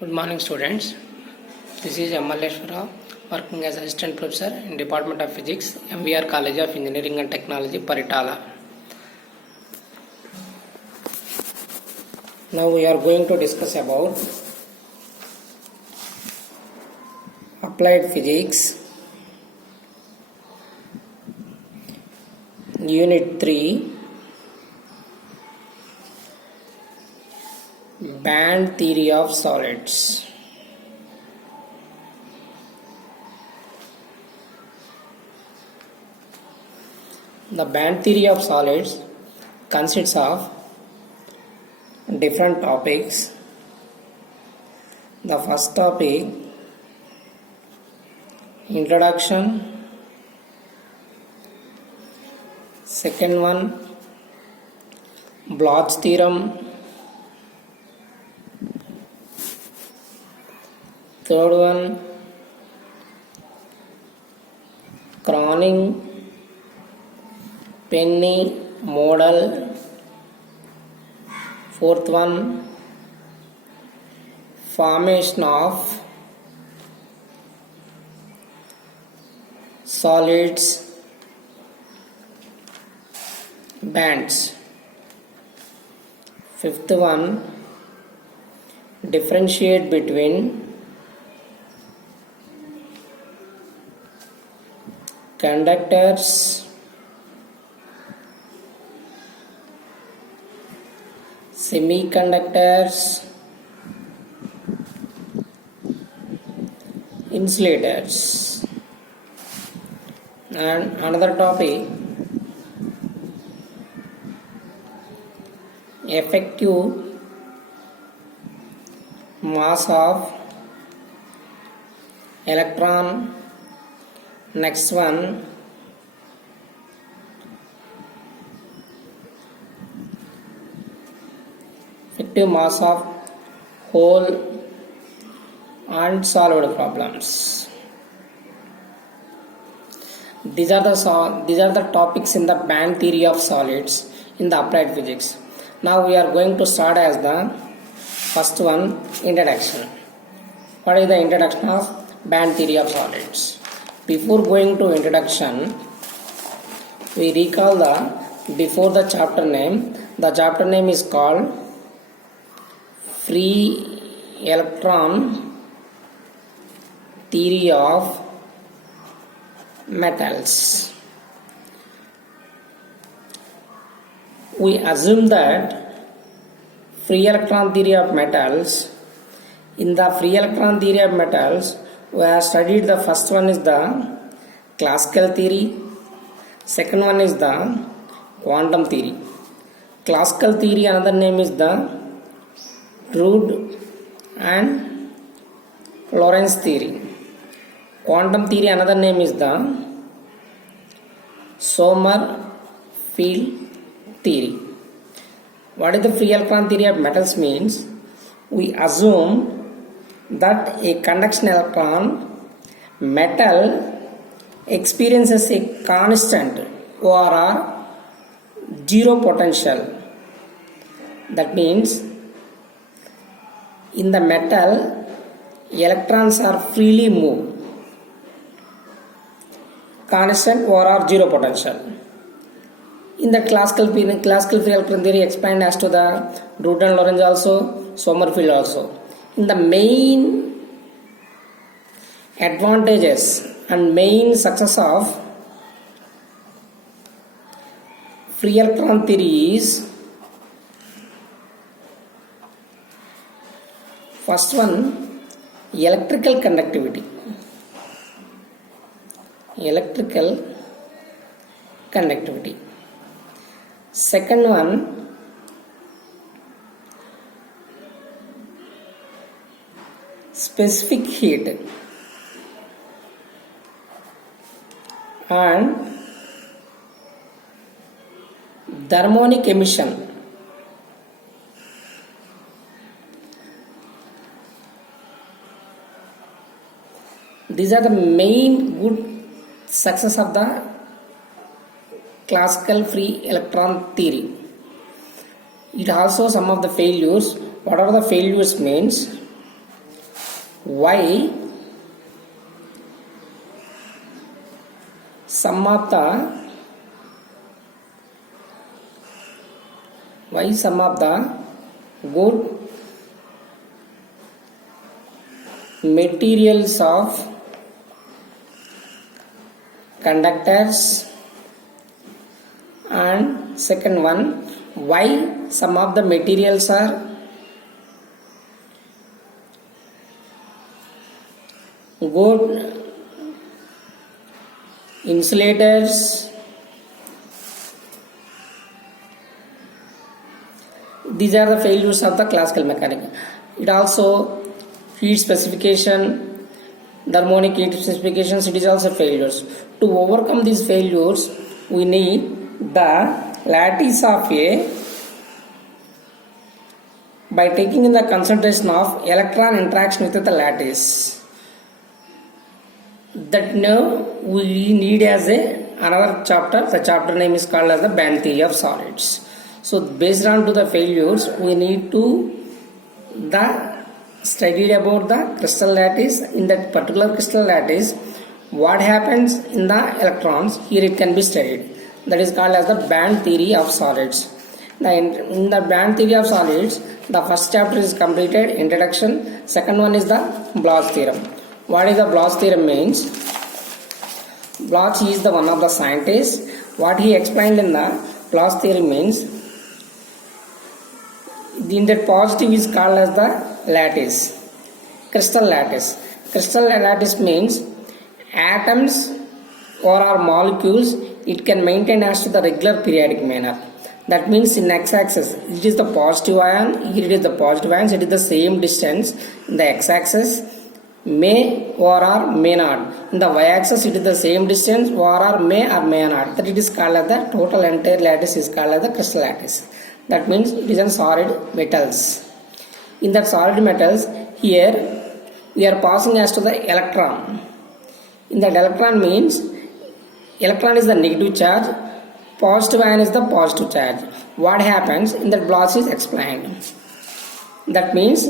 Good morning, students. This is Malleshwara, working as Assistant Professor in Department of Physics, MVR College of Engineering and Technology, Paritala. Now we are going to discuss about Applied Physics, Unit 3, Band Theory of Solids. The band theory of solids consists of different topics. The first topic, introduction. Second one, Bloch's theorem. Third one, Croning Penny model. Fourth one, formation of solids bands. Fifth one, differentiate between conductors, semiconductors, insulators. And another topic, effective mass of electron. Next one, effective mass of hole and solved problems. These are the topics in the band theory of solids in the applied physics. Now we are going to start as the first one, introduction. What is the introduction of band theory of solids? Before going to introduction, we recall before the chapter name. The chapter name is called Free Electron Theory of Metals. We assume that free electron theory of metals. In the free electron theory of metals, we have studied the first one is the classical theory, second one is the quantum theory. Classical theory, another name is the Drude and Lorentz theory. Quantum theory, another name is the Sommerfeld theory. What is the free electron theory of metals means? We assume that a conduction electron metal experiences a constant or zero potential. That means in the metal electrons are freely moved, constant or zero potential. In the classical free electron theory expand as to the Drude and Lorentz also, Sommerfeld also. In the main advantages and main success of free electron theory is, first one, electrical conductivity. Second one, specific heat. And thermonic emission. These are the main good success of the classical free electron theory. It also some of the failures. What are the failures means? y sum of the good materials of conductors, and second one, why some of the materials are good insulators, these are the failures of the classical mechanics. It also heat specification, thermonic heat specifications, it is also failures. To overcome these failures, we need the lattice of A by taking in the concentration of electron interaction with the lattice. That now we need as another chapter. The chapter name is called as the band theory of solids. So based on to the failures, we need to studied about the crystal lattice. In that particular crystal lattice, what happens in the electrons, here it can be studied. That is called as the band theory of solids. In the band theory of solids, the first chapter is completed, introduction. Second one is the Bloch theorem. What is the Bloch theorem means? Bloch is the one of the scientists. What he explained in the Bloch theory means, in that positive is called as the lattice, crystal lattice. Crystal lattice means atoms or molecules, it can maintain as to the regular periodic manner. That means in x-axis it is the positive ion, here it is the positive ions, it is the same distance. In the x-axis may or may not. In the y-axis it is the same distance or may not. That it is called as the total entire lattice is called as the crystal lattice. That means it is in solid metals. In that solid metals, here we are passing as to the electron. In that electron means, electron is the negative charge, positive ion is the positive charge. What happens in that Bloch is explained. That means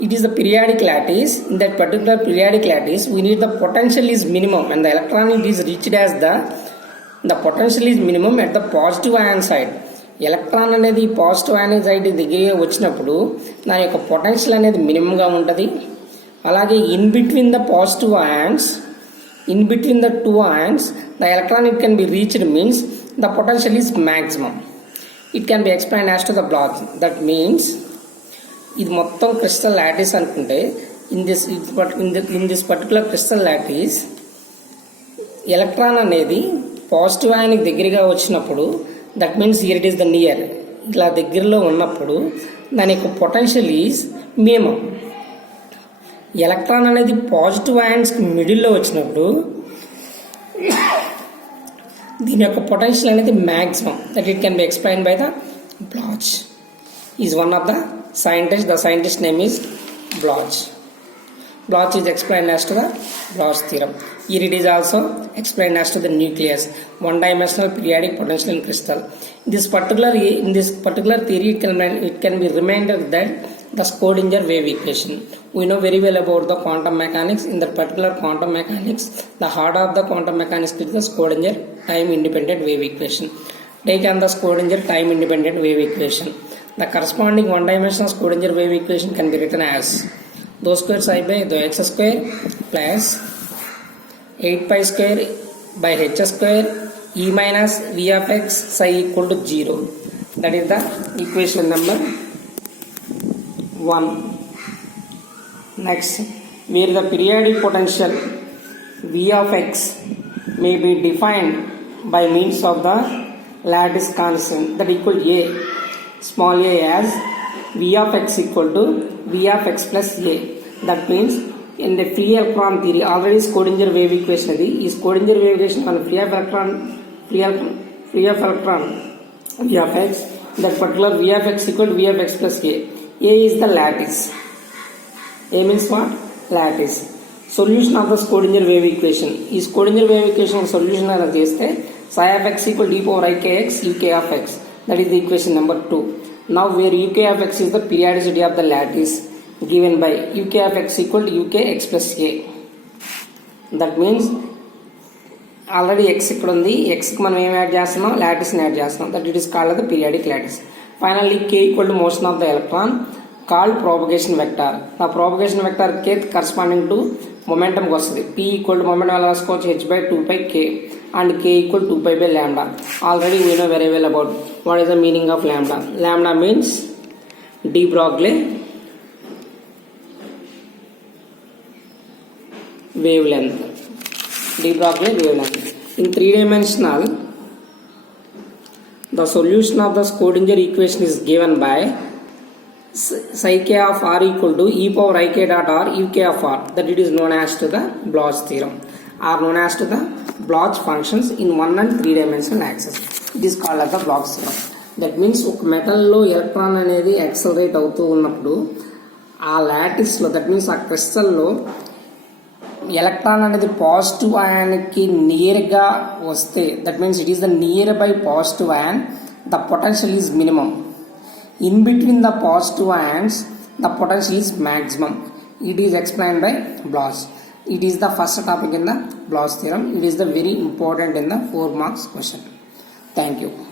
it is the periodic lattice. In that particular periodic lattice, we need the potential is minimum, and the electron it is reached as the potential is minimum at the positive ion side. Electron అనేది positive అయానైజైటీ దగ్గర వచ్చినప్పుడు దాని యొక్క potential అనేది మినిమంగా ఉంటుంది. అలాగే in between the positive ions, in between the two ions the electron it can be reached means the potential is maximum. It can be explain as to the block. That means ఇది మొత్తం crystal lattice అనుకుంటే in this particular crystal lattice electron అనేది positive అయానికి దగ్గరగా వచ్చినప్పుడు, that means here it is the near, ఇలా దగ్గరలో ఉన్నప్పుడు దాని యొక్క పొటెన్షియల్ ఈజ్ మినిమం. ఎలక్ట్రాన్ అనేది పాజిటివ్ అయాన్స్కి మిడిల్లో వచ్చినప్పుడు దీని యొక్క పొటెన్షియల్ అనేది maximum. That it can be explain by the బ్లాచ్. Is one of the scientist. The scientist name is Bloch. Bloch is explained as to the Bloch theorem. Here it is also explained as to the nucleus, one-dimensional periodic potential in crystal. In this particular theory, it can be reminded that the Schrödinger wave equation. We know very well about the quantum mechanics. In that particular quantum mechanics, the heart of the quantum mechanics is the Schrödinger time-independent wave equation. Take on the Schrödinger time-independent wave equation. The corresponding one-dimensional Schrödinger wave equation can be written as dou square psi by dou x square plus 8 pi square by h square e minus v of x psi equal to 0. That is the equation number 1. Next, where the periodic potential v of x may be defined by means of the lattice constant that equal a, small a, as v of x equal to v of x plus a. That means in the free electron theory, already Schrödinger wave equation is Schrödinger wave equation on free of electron v of x. That particular v of x equal to v of x plus a. A is the lattice. A means what? Lattice. Solution of the Schrödinger wave equation. Is Schrödinger wave equation solution ana cheste psi of x equal to e power I kx uk of x. That is the equation number 2. Now where uk of x is the periodicity of the lattice given by uk of x equal to uk x plus a. That means already X ఇక్కడ ఉంది, ఎక్స్కి మనం ఏం add చేస్తున్నాం, లాటిస్ని add చేస్తున్నాం. That it is called the periodic lattice. Finally k equal to motion of the electron called propagation vector. The propagation vector k corresponding to మొమెంటంకి వస్తుంది. p ఈక్వల్ టు మొమెంటం ఎలా రాసుకోవచ్చు, h by 2 pi k and k equal to 2 pi by lambda. Already we know very well about what is the meaning of lambda. Lambda means de Broglie wavelength. De Broglie wavelength. In 3-dimensional, the solution of the Schrödinger equation is given by psi k of r equal to e power I k dot r u k of r. That it is known as to the Bloch theorem, are known as to the Bloch functions in 1 and 3 dimensional axis. It is called as the Bloch theorem. That means ఒక మెటల్లో electron అనేది accelerate అవుతూ ఉన్నప్పుడు ఆ లాటిస్లో, that means ఆ క్రిస్టల్లో electron అనేది positive అయాన్కి నియర్గా వస్తే, that means it is the near by positive ion, the potential is minimum. In between the positive ions the potential is maximum. It is explained by Bloch. It is the first topic in the Bloch theorem. It is the very important in the 4 marks question. Thank you.